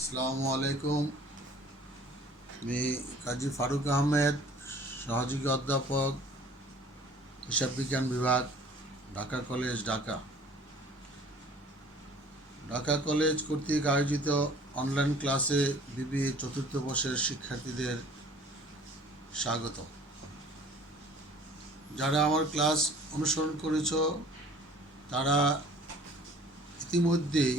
আসসালামু আলাইকুম। আমি কাজী ফারুক আহমেদ, সহযোগী অধ্যাপক, হিসাব বিজ্ঞান বিভাগ, ঢাকা কলেজ, ঢাকা। ঢাকা কলেজ কর্তৃক আয়োজিত অনলাইন ক্লাসে বিবিএ চতুর্থ বর্ষের শিক্ষার্থীদের স্বাগত। যারা আমার ক্লাস অনুসরণ করেছ তারা ইতিমধ্যেই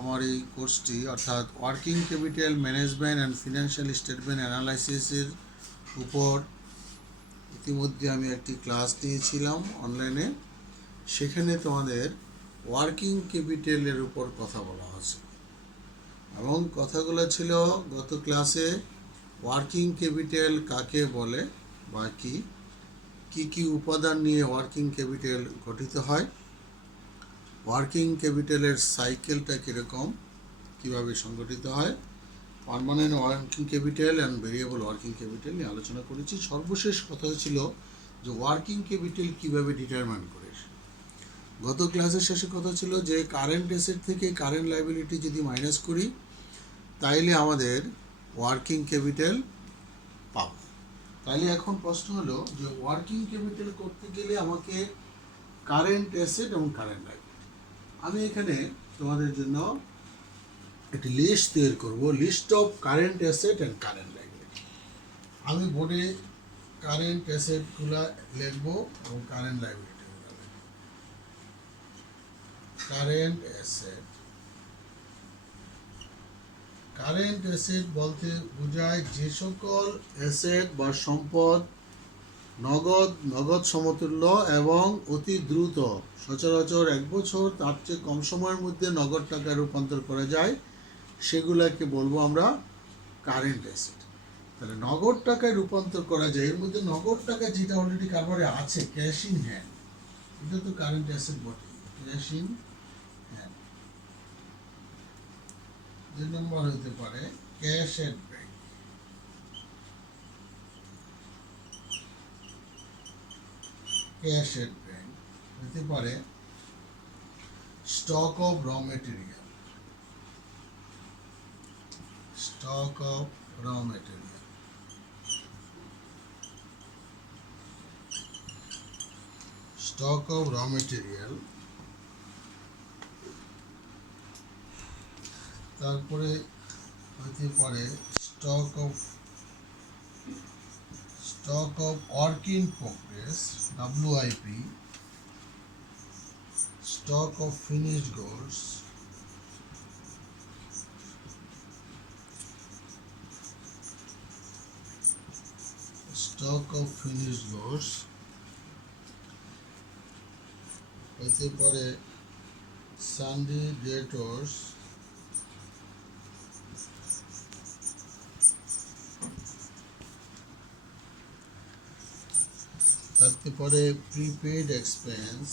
আমার এই কোর্সটি অর্থাৎ working capital management and financial statement অ্যানালাইসিসের উপর ইতিমধ্যে আমি একটি ক্লাস নিয়েছিলাম অনলাইনে। সেখানে তোমাদের ওয়ার্কিং ক্যাপিটালের উপর কথা বলা হয়েছে এবং কথাগুলো ছিল গত ক্লাসে ওয়ার্কিং ক্যাপিটাল কাকে বলে বা কি উপাদান নিয়ে ওয়ার্কিং ক্যাপিটাল গঠিত হয়, ওয়ার্কিং ক্যাপিটালের সাইকেলটা কীরকম, কীভাবে সংগঠিত হয়, permanent working capital and variable working capital নিয়ে আলোচনা করেছি। সর্বশেষ কথা ছিল যে ওয়ার্কিং ক্যাপিটাল কীভাবে ডিটারমাইন করে। গত ক্লাসের শেষে কথা ছিল যে কারেন্ট অ্যাসেট থেকে কারেন্ট লাইবিলিটি যদি মাইনাস করি তাইলে আমাদের ওয়ার্কিং ক্যাপিটাল পাব। তাইলে এখন প্রশ্ন হলো যে ওয়ার্কিং ক্যাপিটাল করতে গেলে আমাকে কারেন্ট অ্যাসেট এবং কারেন্ট লাইবিলিটি, আমি এখানে তোমাদের জন্য একটি লিস্ট তৈরি করব, list of current asset and current liability. আমি বোর্ডে কারেন্ট অ্যাসেটগুলো লিখবো এবং কারেন্ট লাইবিলিটি। কারেন্ট অ্যাসেট বলতে বোঝায় যে সকল অ্যাসেট বা সম্পদ নগদ সমতুল্য এবং অতি দ্রুত, সচরাচর 1 বছর তার চেয়ে কম সময়ের মধ্যে নগদ টাকায় রূপান্তর করা যায়, সেগুলাকে বলবো আমরা কারেন্ট অ্যাসেট। তাহলে নগদ টাকায় রূপান্তর করা যায়, এর মধ্যে নগদ টাকা যেটা অলরেডি কারবারে আছে, ক্যাশ ইন হ্যান্ড, এটা তো কারেন্ট অ্যাসেট বটে। ক্যাশ ইন হ্যান্ড 2 নম্বর হতে পারে ক্যাশ এট ব্যাংক। ক্যাশ এট ব্যাংক হতে পারে স্টক অফ র মেটেরিয়াল। স্টক অফ র মেটেরিয়াল। স্টক অফ র মেটেরিয়াল। তারপরে হতে পারে stock of work in progress, WIP। Stock of finished goods. Stock of finished goods হতে পারে সানডে ডেটর্স। থাকতে পারে prepaid expense.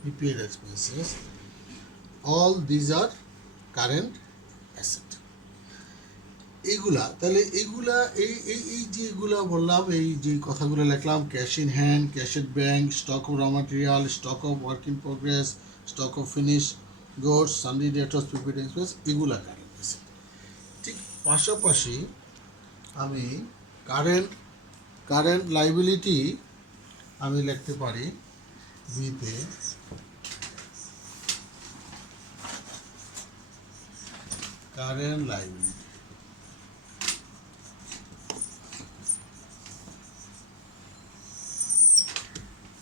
Prepaid expenses. All these are current asset. এইগুলা তাহলে এইগুলা এই যে এগুলা বললাম, এই যে কথাগুলো লিখলাম, cash in hand, cash at bank, stock of র material, stock of work in progress, stock of finish goods, Sunday debtors, prepaid expense, এগুলা কারেন্ট অ্যাসেট। ঠিক পাশাপাশি আমি কারেন্ট লাইবিলিটি আমি লিখতে পারি বিতে কারেন্ট লাইবিলিটি।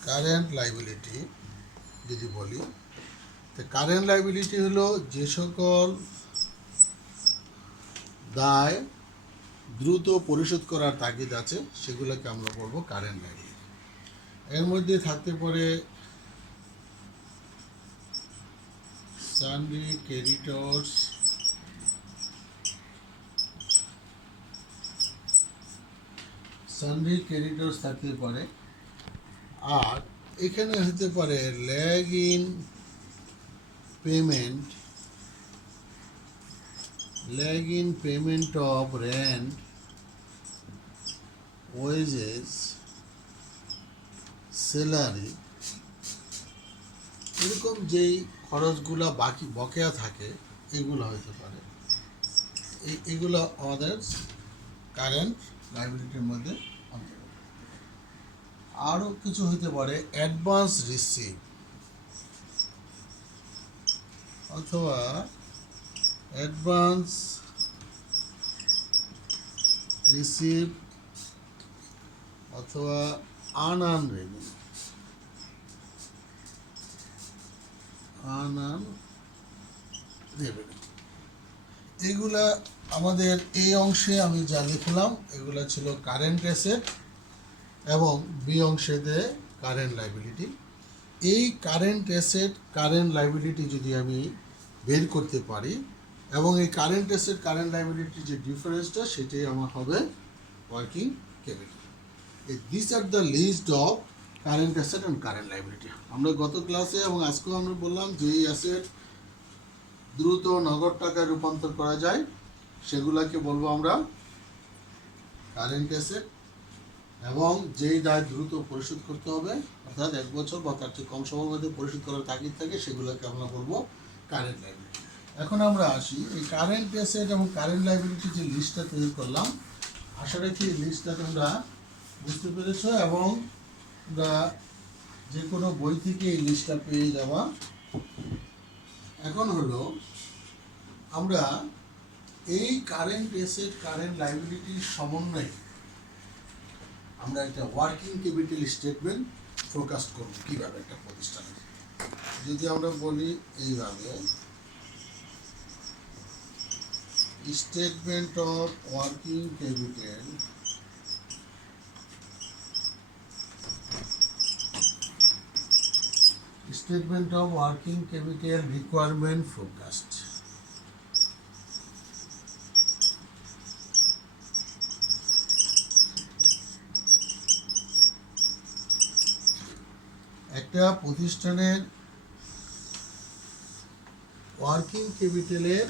কারেন্ট লাইবিলিটি যদি বলি, তো কারেন্ট লাইবিলিটি হলো যে সকল দায় দ্রুত পরিশোধ করার তাগিদ আছে, সেগুলোকে আমরা বলবো কারেন্ট লাইবিলিটি। এর মধ্যে থাকতে পারে সানডে ক্রেডিটর্স, থাকতে পারে। আর এখানে হতে পারে lag in payment of rent, wages, salary, এরকম যেই খরচগুলো বাকি বকেয়া থাকে এগুলো হতে পারে, এগুলো আমাদের কারেন্ট লাইবিলিটির মধ্যে অন্তর্ভুক্ত। আরও কিছু হতে পারে অ্যাডভান্স রিসিভ অথবা অ্যাডভান্স রিসিভ অথবা আনআর্ন রেভিনিউ, আনআর্ন রেভিনিউ এগুলা আমাদের এই অংশে আমি যা লিখলাম এগুলা ছিল কারেন্ট অ্যাসেট এবং বি অংশেতে কারেন্ট লাইবিলিটি। এই কারেন্ট অ্যাসেট কারেন্ট লাইবিলিটি যদি আমি বের করতে পারি এবং এই কারেন্ট অ্যাসেট কারেন্ট লাইবিলিটির যে ডিফারেন্সটা সেটাই আমার হবে working capital. This are the list of current asset and current liability. আমরা গত ক্লাসে এবং আজকেও আমরা বললাম যে এই অ্যাসেট দ্রুত নগদ টাকায় রূপান্তর করা যায় সেগুলাকে বলবো আমরা কারেন্ট অ্যাসেট, এবং যেই দায় দ্রুত পরিশোধ করতে হবে অর্থাৎ 1 বছর বা তার চেয়ে কম সময়ের মধ্যে পরিশোধ করার তাগিদ থাকে সেগুলোকে আমরা বলবো কারেন্ট লাইবিলিটি। এখন আমরা আসি এই কারেন্ট অ্যাসেট এবং কারেন্ট লাইবিলিটি যে লিস্টটা তৈরি করলাম, আশা রাখি এই লিস্টটা তোমরা বুঝতে পেরেছো এবং তোমরা যে কোনো বই থেকে এই লিস্টটা পেয়ে যাওয়া। এখন হলো আমরা এই কারেন্ট অ্যাসেট কারেন্ট লাইবিলিটির সমন্বয়ে আমরা একটা ওয়ার্কিং ক্যাপিটাল স্টেটমেন্ট ফোকাস্ট করব কীভাবে একটা প্রতিষ্ঠানে। যদি আমরা বলি এইভাবে statement of working capital statement of working capital requirement forecast. একটা প্রতিষ্ঠানের ওয়ার্কিং ক্যাপিটালের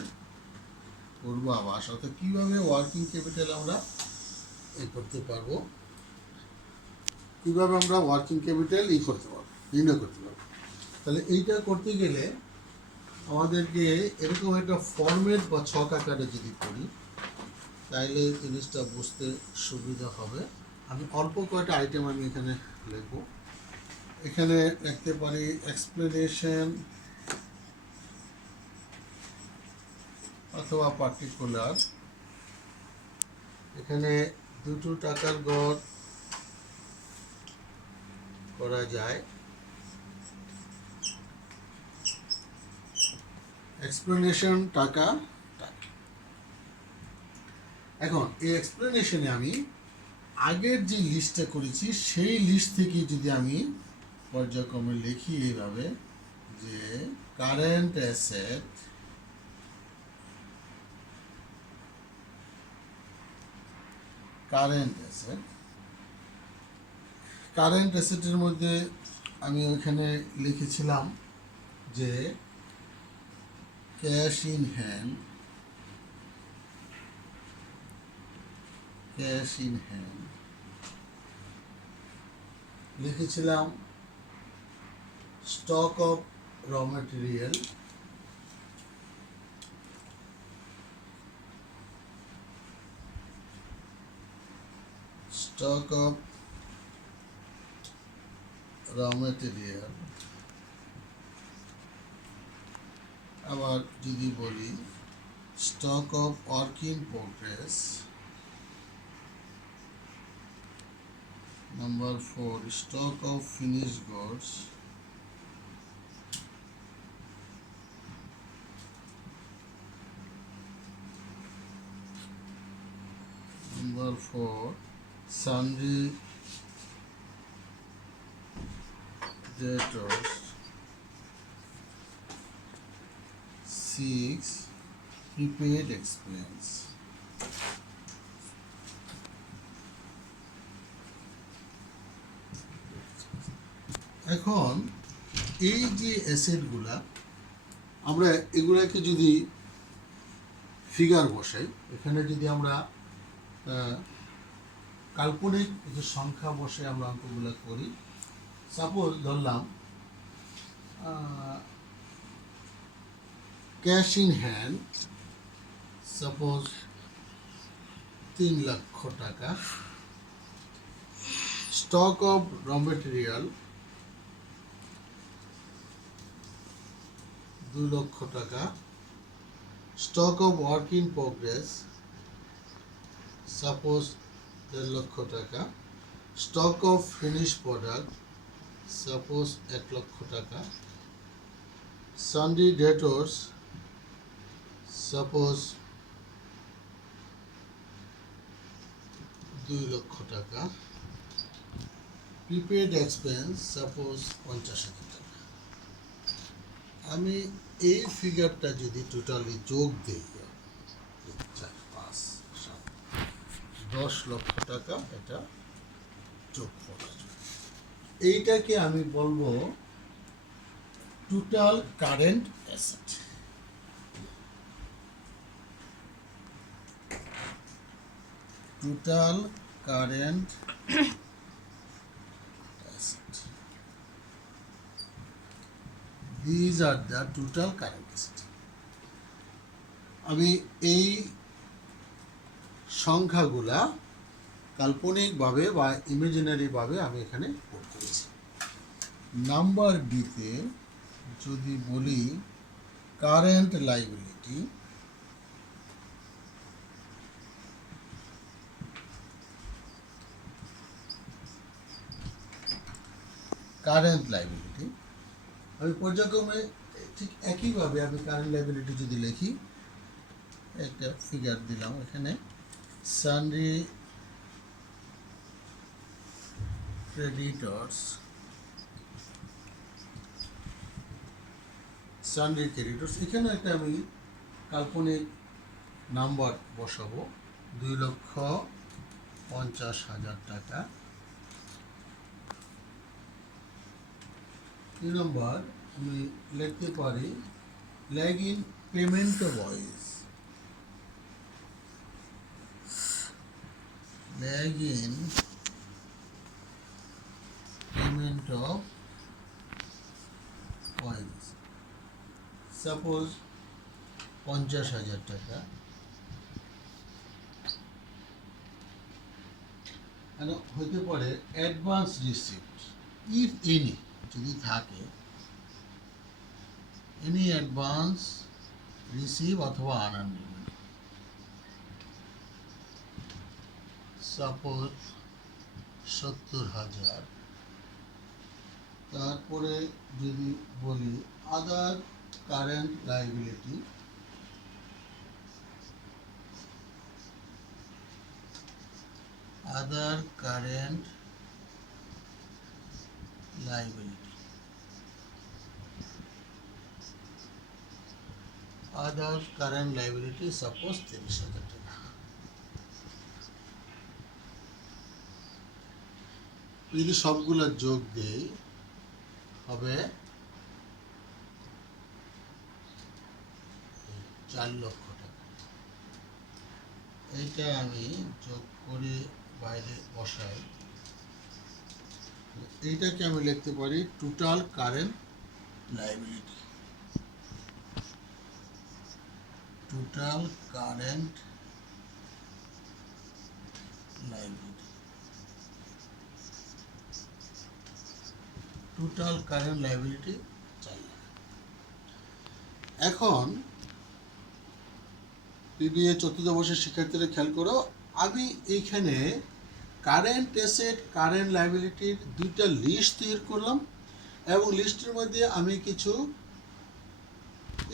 পূর্বাভাস, অর্থাৎ কীভাবে ওয়ার্কিং ক্যাপিটাল আমরা করতে পারবো, কীভাবে আমরা ওয়ার্কিং ক্যাপিটাল করতে পারবো, নির্ণয় করতে পারবো। তাহলে এইটা করতে গেলে আমাদেরকে এরকম একটা ফরম্যাট বা ছক আকারে যদি করি তাইলে জিনিসটা বুঝতে সুবিধা হবে। আমি অল্প কয়টা আইটেম আমি এখানে লিখবো। এখানে লিখতে পারি এক্সপ্লেনেশন অথবা পার্টিকুলার। এখানে দুটো টাকার গড় করা যায়, এক্সপ্লেনেশন টাকা। এখন এই এক্সপ্লেনেশনে আমি আগের যে লিস্টটা করেছি সেই লিস্ট থেকে যদি আমি পর্যায়ক্রমে লিখি এইভাবে যে কারেন্ট অ্যাসেট কারেন্ট অ্যাসেটের মধ্যে আমি ওইখানে লিখেছিলাম যে ক্যাশ ইন হ্যান্ড, লিখেছিলাম স্টক অফ র মেটেরিয়াল, আবার যদি বলি stock of work in progress, number 4 stock of finished goods, number 4 sundry debtors, 6 prepaid expense। এখন এই যে অ্যাসেটগুলা আমরা এগুলাকে যদি ফিগার বসাই, এখানে যদি আমরা কাল্পনিক যে সংখ্যা বসে আমরা অঙ্কগুলো করি, সাপোজ ধরলাম ক্যাশ ইন হ্যান্ড সাপোজ 3 লক্ষ টাকা, স্টক অফ র মেটেরিয়াল 2 লক্ষ টাকা, stock of work in progress suppose 1.5 লক্ষ টাকা, stock of finish product suppose 1 লক্ষ টাকা, সানডি ডেটর্স সাপোজ 2 লক্ষ টাকা, প্রিপেড এক্সপেন্স সাপোজ 50,000 টাকা। আমি এই ফিগারটা যদি টোটালি যোগ দিই 4, 5, 7, 10 লক্ষ টাকা এটা যোগ করা যায়। এইটাকে আমি বলবো total current asset. Total current asset, these are the total current assets. আমি এই সংখ্যাগুলা কাল্পনিকভাবে বা ইমাজিনারিভাবে আমি এখানে কোড করেছি। নাম্বার বিতে যদি বলি কারেন্ট লাইবিলিটি, কারেন্ট লাইবিলিটি আমি পর্যায়ক্রমে ঠিক একইভাবে আমি কারেন্ট লাইবিলিটি যদি লিখি, একটা ফিগার দিলাম এখানে, সানডি ক্রেডিটর্স, সানডি ক্রেডিটর্স, এখানে একটা আমি কাল্পনিক নাম্বার বসাবো 2,50,000 টাকা। 2 নম্বর আমি লিখতে পারি lag in payment wise, lag in payment of wise suppose 50,000 টাকা। হতে পারে অ্যাডভান্স রিসিপ্ট, ইফ এনি যদি থাকে, এনি অ্যাডভান্স রিসিভ অথবা আনার্ন সাপোজ 70,000। তারপরে যদি বলি আদার কারেন্ট লাইবিলিটি, আদার কারেন্ট লাইবিলিটি, আদার কারেন্ট লাইবিলিটি সাপোজ 30,000 টাকা। যদি সবগুলো যোগ দেই হবে 4 লক্ষ টাকা। এইটা আমি যোগ করে বাইরে বসাই, এইটাকে আমি লিখতে পারি total current liability, total current liability, total current liability 4 lakh. এখন পিবিএ চতুর্থ বর্ষের শিক্ষার্থীরা খেয়াল করো, আমি এইখানে কারেন্ট অ্যাসেট কারেন্ট লাইবিলিটির 2টা লিস্ট তৈরি করলাম এবং লিস্টের মধ্যে আমি কিছু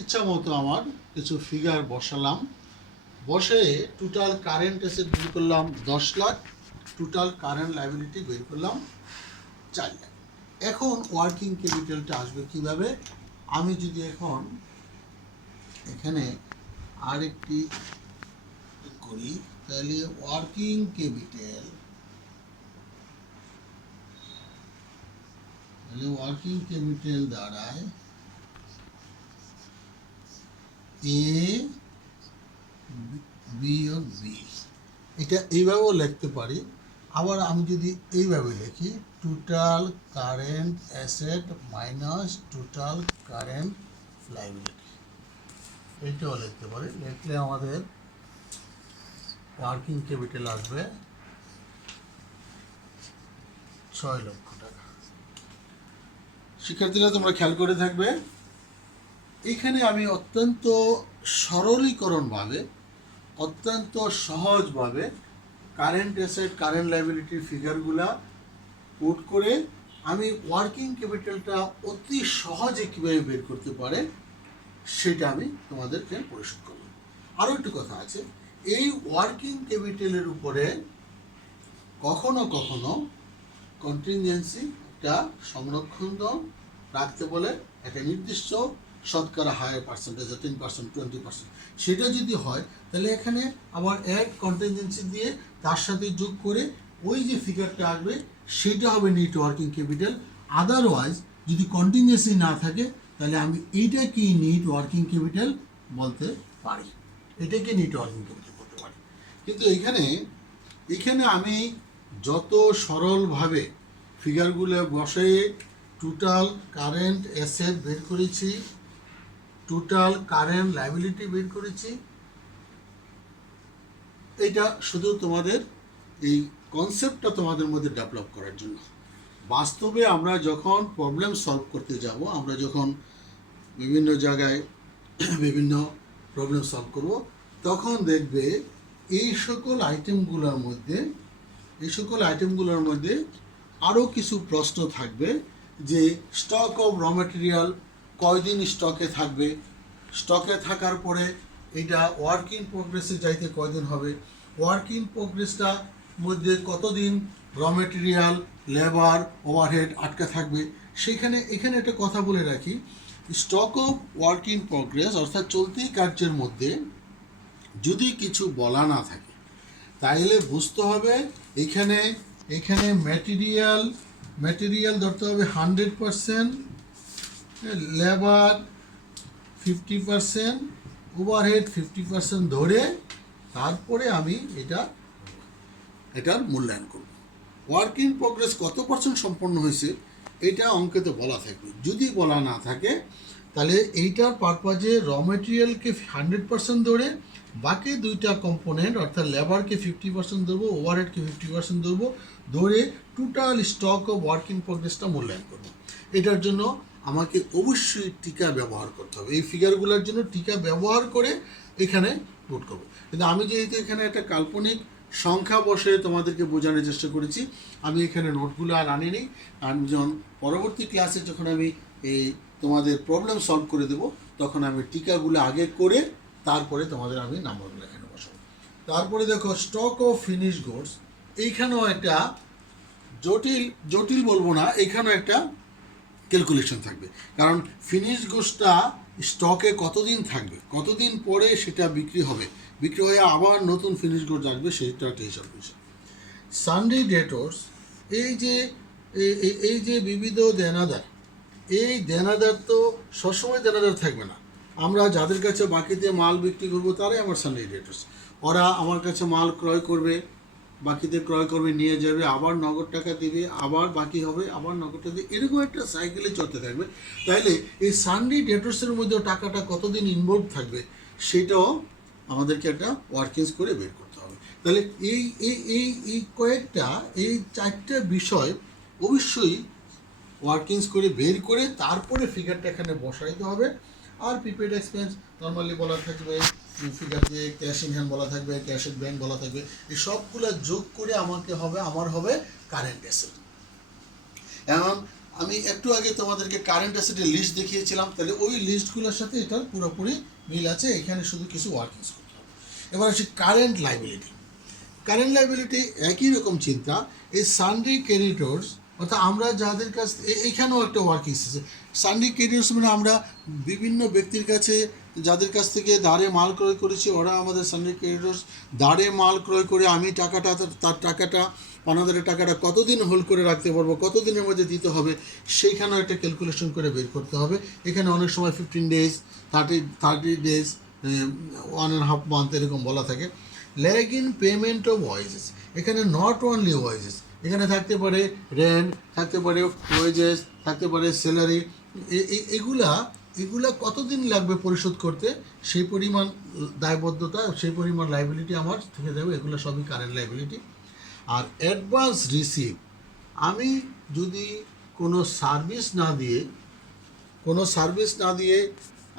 ইচ্ছা মতো আমার কিছু ফিগার বসালাম, বসে টোটাল কারেন্ট অ্যাসেট বের করলাম 10 লাখ, টোটাল কারেন্ট লাইবিলিটি বের করলাম 4 লাখ। এখন ওয়ার্কিং ক্যাপিটালটা আসবে কিভাবে? আমি যদি এখন এখানে আরেকটি করি তাহলে ওয়ার্কিং ক্যাপিটাল, তাহলে ওয়ার্কিং ক্যাপিটাল দাঁড়ায় এ বিয়োগ বি, এটা এইভাবেও লিখতে পারি। আবার আমি যদি এইভাবে লিখি total current asset minus total current liability, এইটাও লিখতে পারি। লিখলে আমাদের ওয়ার্কিং ক্যাপিটাল আসবে 6 লক্ষ টাকা। শিক্ষার্থীরা তোমরা খেয়াল করে থাকবে, এখানে আমি অত্যন্ত সরলীকরণভাবে, অত্যন্ত সহজভাবে কারেন্ট অ্যাসেট কারেন্ট লাইবিলিটির ফিগারগুলা পুট করে আমি ওয়ার্কিং ক্যাপিটালটা অতি সহজে কীভাবে বের করতে পারে সেটা আমি তোমাদেরকে পরিশোধ করব। আরও একটু কথা আছে, এই ওয়ার্কিং ক্যাপিটালের উপরে কখনো কখনো কন্টিনজেন্সি একটা সংরক্ষণ রাখতে বলে, একটা নির্দিষ্ট শতকরা হায়ার পার্সেন্টেজ 10%, 20%, সেটা যদি হয় তাহলে এখানে আবার এক কন্টিনজেন্সি দিয়ে তার সাথে যোগ করে ওই যে ফিগারটা আসবে সেটা হবে নেট ওয়ার্কিং ক্যাপিটাল। আদারওয়াইজ যদি কন্টিনজেন্সি না থাকে তাহলে আমি এইটাকেই নেট ওয়ার্কিং ক্যাপিটাল বলতে পারি, এটাকে নেট ওয়ার্কিং ক্যাপিটাল বলতে পারি। কিন্তু এখানে আমি যত সরলভাবে ফিগারগুলো বসে টোটাল কারেন্ট অ্যাসেট বের করেছি, টোটাল কারেন্ট লাইবিলিটি বের করেছি, এটা শুধু তোমাদের এই কনসেপ্টটা তোমাদের মধ্যে ডেভেলপ করার জন্য। বাস্তবে আমরা যখন প্রবলেম সলভ করতে যাব, আমরা যখন বিভিন্ন জায়গায় বিভিন্ন প্রবলেম সলভ করব, তখন দেখবে এই সকল আইটেমগুলোর মধ্যে আরও কিছু প্রশ্ন থাকবে যে স্টক অফ র মেটেরিয়াল কয়দিন স্টকে থাকবে, স্টকে থাকার পরে এটা ওয়ার্ক ইন প্রোগ্রেসে যাইতে কয়দিন হবে, ওয়ার্ক ইন প্রোগ্রেসটা মধ্যে কতদিন র মেটেরিয়াল লেবার ওভারহেড আটকে থাকবে। এখানে একটা কথা বলে রাখি, stock of work in progress অর্থাৎ চলতি কার্যের মধ্যে যদি কিছু বলা না থাকে তাইলে বুঝতে হবে এখানে ম্যাটেরিয়াল ধরতে হবে 100%, লেবার 50%, ওভারহেড 50% ধরে তারপরে আমি এটার মূল্যায়ন করব। ওয়ার্ক ইন প্রোগ্রেস কত পার্সেন্ট সম্পন্ন হয়েছে এটা অঙ্কেতে বলা থাকবে। যদি বলা না থাকে তাহলে এইটার পারপাজে র মেটেরিয়ালকে 100% ধরে বাকি দুইটা কম্পোনেন্ট অর্থাৎ লেবারকে 50% ধরবো, ওভারহেডকে 50% ধরবো, ধরে total stock of work in প্রোগ্রেসটা মূল্যায়ন করবো। এটার জন্য আমাকে অবশ্যই টিকা ব্যবহার করতে হবে, এই ফিগারগুলোর জন্য টিকা ব্যবহার করে এখানে পুট করবো। কিন্তু আমি যেহেতু এখানে একটা কাল্পনিক সংখ্যা বসে তোমাদেরকে বোঝানোর চেষ্টা করেছি, আমি এখানে নোটগুলো আর আনিনি। আমি যখন পরবর্তী ক্লাসে যখন আমি এই তোমাদের প্রবলেম সলভ করে দেব তখন আমি টিকাগুলো আগে করে তারপরে তোমাদের আমি নাম্বারগুলো এখানে বসাবো। তারপরে দেখো স্টক অফ ফিনিশ গুডস, এইখানেও একটা জটিল বলবো না, এখানেও একটা ক্যালকুলেশন থাকবে, কারণ ফিনিশ গুডসটা স্টকে কতদিন থাকবে, কতদিন পরে সেটা বিক্রি হয়ে আবার নতুন ফিনিশ গুডস আসবে, সেটা একটা হিসাব বিষয়। সানডে ডেটর্স, এই যে বিবিধ দেনাদার, এই দেনাদার তো সবসময় দেনাদার থাকবে না। আমরা যাদের কাছে বাকিতে মাল বিক্রি করবো তারাই আমার সানডে ডেটর্স। ওরা আমার কাছে মাল ক্রয় করবে, বাকিতে ক্রয় করবে, নিয়ে যাবে, আবার নগদ টাকা দিবে, আবার বাকি হবে, আবার নগদ টাকা দিবে, এরকম একটা সাইকেলে চলতে থাকবে। তাইলে এই সানডে ডেটর্সের মধ্যেও টাকাটা কতদিন ইনভলভ থাকবে সেটাও আমাদেরকে একটা ওয়ার্কিংস করে বের করতে হবে। তাহলে এই কয়েকটা, এই 4টা বিষয় অবশ্যই ওয়ার্কিংস করে বের করে তারপরে ফিগারটা এখানে বসাইতে হবে। আর প্রিপেড এক্সপেন্স নর্মালি বলা থাকবে, ফিগার দিয়ে ক্যাশ ইন হ্যান্ড বলা থাকবে, ক্যাশ এট ব্যাংক বলা থাকবে, এই সবগুলো যোগ করে আমার হবে কারেন্ট অ্যাসেট। এখন আমি একটু আগে তোমাদেরকে কারেন্ট অ্যাসেটের লিস্ট দেখিয়েছিলাম, তাহলে ওই লিস্টগুলোর সাথে এটার পুরোপুরি মিল আছে, এখানে শুধু কিছু ওয়ার্কিংস করতে হবে। এবার আসি কারেন্ট লাইবিলিটি একই রকম চিন্তা। এই সানডে ক্রেডিটর্স অর্থাৎ আমরা যাদের কাছ এইখানেও একটা ওয়ার্কিংস আছে। সানডে ক্রেডিটর্স মানে আমরা বিভিন্ন ব্যক্তির কাছে যাদের কাছ থেকে ধারে মাল ক্রয় করেছি, ওরা আমাদের সানডে ক্রেডিটর্স। ধারে মাল ক্রয় করে আমি তার টাকাটা ওনাদের টাকাটা কতদিন হোল্ড করে রাখতে পারবো, কতদিনের মধ্যে দিতে হবে, সেইখানেও একটা ক্যালকুলেশন করে বের করতে হবে। এখানে অনেক সময় 15 days, 30 days, 1.5 month এরকম বলা থাকে। Lag in payment of wages, এখানে নট অনলি ওয়াইজেস, এখানে থাকতে পারে রেন্ট, থাকতে পারে ওয়েজেস, থাকতে পারে স্যালারি। এগুলা কতদিন লাগবে পরিশোধ করতে, সেই পরিমাণ দায়বদ্ধতা, সেই পরিমাণ লাইবিলিটি আমার থেকে যাবে। এগুলো সবই কারেন্ট লাইবিলিটি। আর অ্যাডভান্স রিসিভ, আমি যদি কোনো সার্ভিস না দিয়ে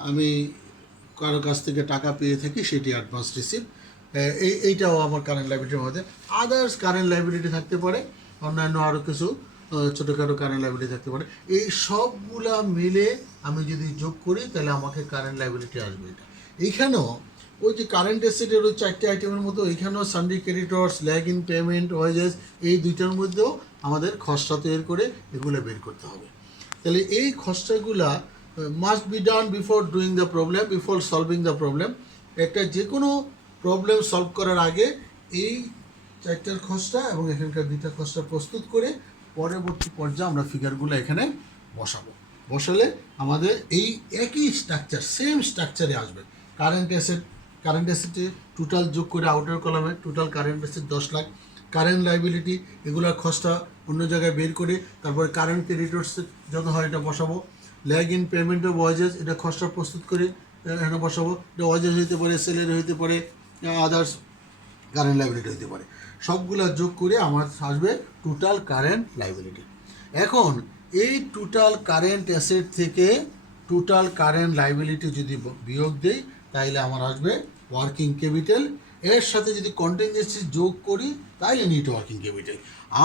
আমি কারো কাছ থেকে টাকা পেয়ে থাকি, সেটি অ্যাডভান্স রিসিভ। এইটাও আমার কারেন্ট লাইবিলিটির মধ্যে। আদার্স কারেন্ট লাইবিলিটি থাকতে পারে, অন্যান্য আরও কিছু ছোটোখাটো কারেন্ট লাইবিলিটি থাকতে পারে। এই সবগুলা মিলে আমি যদি যোগ করি তাহলে আমাকে কারেন্ট লাইবিলিটি আসবে। এইখানেও ওই যে কারেন্ট অ্যাসেটের ওই 4টে আইটেমের মতো এইখানেও sundry creditors, lag in payment, wages, এই দুইটার মধ্যেও আমাদের খসড়া তৈরি করে এগুলো বের করতে হবে। তাহলে এই খসড়াগুলা must be done before doing the problem, before solving the problem. একটা যে কোনো প্রবলেম সলভ করার আগে এই 4টার খসড়া এবং এখানকার 2টা খসড়া প্রস্তুত করে পরবর্তী পর্যায়ে আমরা ফিগারগুলো এখানে বসালে আমাদের এই একই স্ট্রাকচার, সেম স্ট্রাকচারে আসবে। কারেন্ট অ্যাসেটে টোটাল যোগ করে আউটার কলামে total current asset 10 lakh, current liability এগুলোর খসড়া অন্য জায়গায় বের করে তারপরে কারেন্ট ক্রেডিটর্স যত হয় এটা বসাবো। Lag in payment of wages, এটা খসড়া প্রস্তুত করে এখানে বসাবো। এটা ওয়েজেস হইতে পারে, স্যালারি হইতে পারে, আদার্স কারেন্ট লাইবিলিটি হইতে পারে। সবগুলো যোগ করে আমার আসবে টোটাল কারেন্ট লাইবিলিটি। এখন এই টোটাল কারেন্ট অ্যাসেট থেকে টোটাল কারেন্ট লাইবিলিটি যদি বিয়োগ দেই তাহলে আমার আসবে ওয়ার্কিং ক্যাপিটাল। এর সাথে যদি কন্টিনজেন্সি যোগ করি তাহলে নিট ওয়ার্কিং ক্যাপিটাল।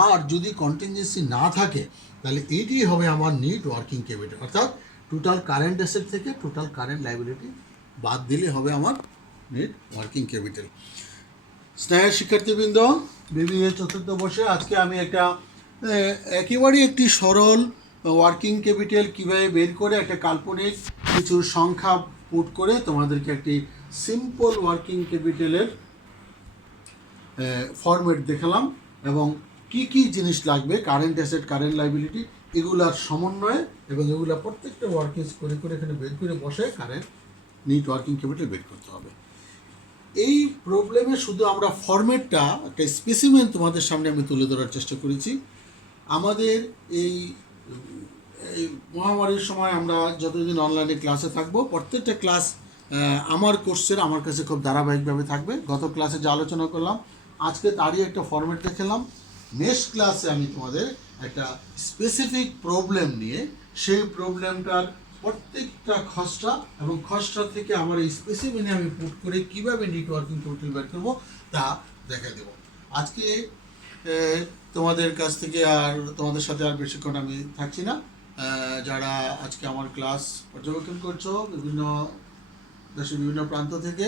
আর যদি কন্টিনজেন্সি না থাকে তাহলে এইটি হবে আমার নিট ওয়ার্কিং ক্যাপিটাল। অর্থাৎ টোটাল কারেন্ট অ্যাসেট থেকে টোটাল কারেন্ট লাইবিলিটি বাদ দিলে হবে আমার নেট ওয়ার্কিং ক্যাপিটাল। স্নেহের শিক্ষার্থীবৃন্দ, বিবিএ চতুর্থ বর্ষে আজকে আমি একেবারেই একটি সরল ওয়ার্কিং ক্যাপিটাল কীভাবে বের করে একটা কাল্পনিক কিছু সংখ্যা পুট করে তোমাদেরকে একটি সিম্পল ওয়ার্কিং ক্যাপিটালের ফরম্যাট দেখালাম এবং কি কি জিনিস লাগবে, কারেন্ট অ্যাসেট, কারেন্ট লাইবিলিটি, এগুলার সমন্বয়ে এবং এগুলা প্রত্যেকটা ওয়ার্কিং করে এখানে বের করে বসে কারেন্ট নিট ওয়ার্কিং ক্যাপিটাল বের করতে হবে। এই প্রবলেমে শুধু আমরা ফরম্যাটটা একটা স্পেসিমেন তোমাদের সামনে আমি তুলে ধরার চেষ্টা করেছি। আমাদের এই মহামারীর সময় আমরা যতদিন অনলাইনে ক্লাসে থাকবো, প্রত্যেকটা ক্লাস আমার কোর্সের আমার কাছে খুব ধারাবাহিকভাবে থাকবে। গত ক্লাসে যে আলোচনা করলাম আজকে তারই একটা ফরম্যাট দেখালাম। নেক্সট ক্লাসে আমি তোমাদের একটা স্পেসিফিক প্রবলেম নিয়ে সেই প্রবলেমটার প্রত্যেকটা খসড়া এবং খসড়া থেকে আমার এই স্পেসিমেনে আমি পুট করে কীভাবে নেটওয়ার্কিং ক্যাপিটাল বের করবো তা দেখা দেব। আজকে তোমাদের কাছ থেকে আর তোমাদের সাথে আর বেশিক্ষণ আমি থাকছি না। যারা আজকে আমার ক্লাস পর্যবেক্ষণ করছো বিভিন্ন দেশের বিভিন্ন প্রান্ত থেকে,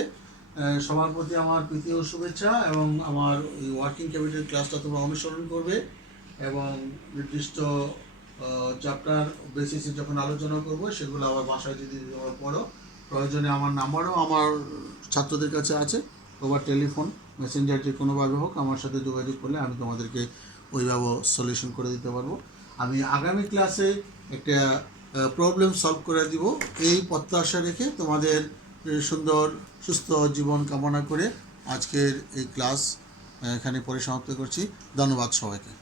সবার প্রতি আমার প্রীতি ও শুভেচ্ছা। এবং আমার এই ওয়ার্কিং ক্যাপিটাল ক্লাসটা তোমরা অনুসরণ করবে এবং নির্দিষ্ট চ্যাপ্টার বেসিসে যখন আলোচনা করবো সেগুলো আবার বাসায় যদি পড়ো, প্রয়োজনে আমার নাম্বারও আমার ছাত্রদের কাছে আছে, ওভার টেলিফোন, মেসেঞ্জার, যে কোনোভাবে হোক আমার সাথে যোগাযোগ করলে আমি তোমাদেরকে ওইভাবে সলিউশন করে দিতে পারবো। আমি আগামী ক্লাসে একটা প্রবলেম সলভ করে দিব এই প্রত্যাশা রেখে তোমাদের সুন্দর সুস্থ জীবন কামনা করে আজকের এই ক্লাস এখানে পরিসমাপ্ত করছি। ধন্যবাদ সবাইকে।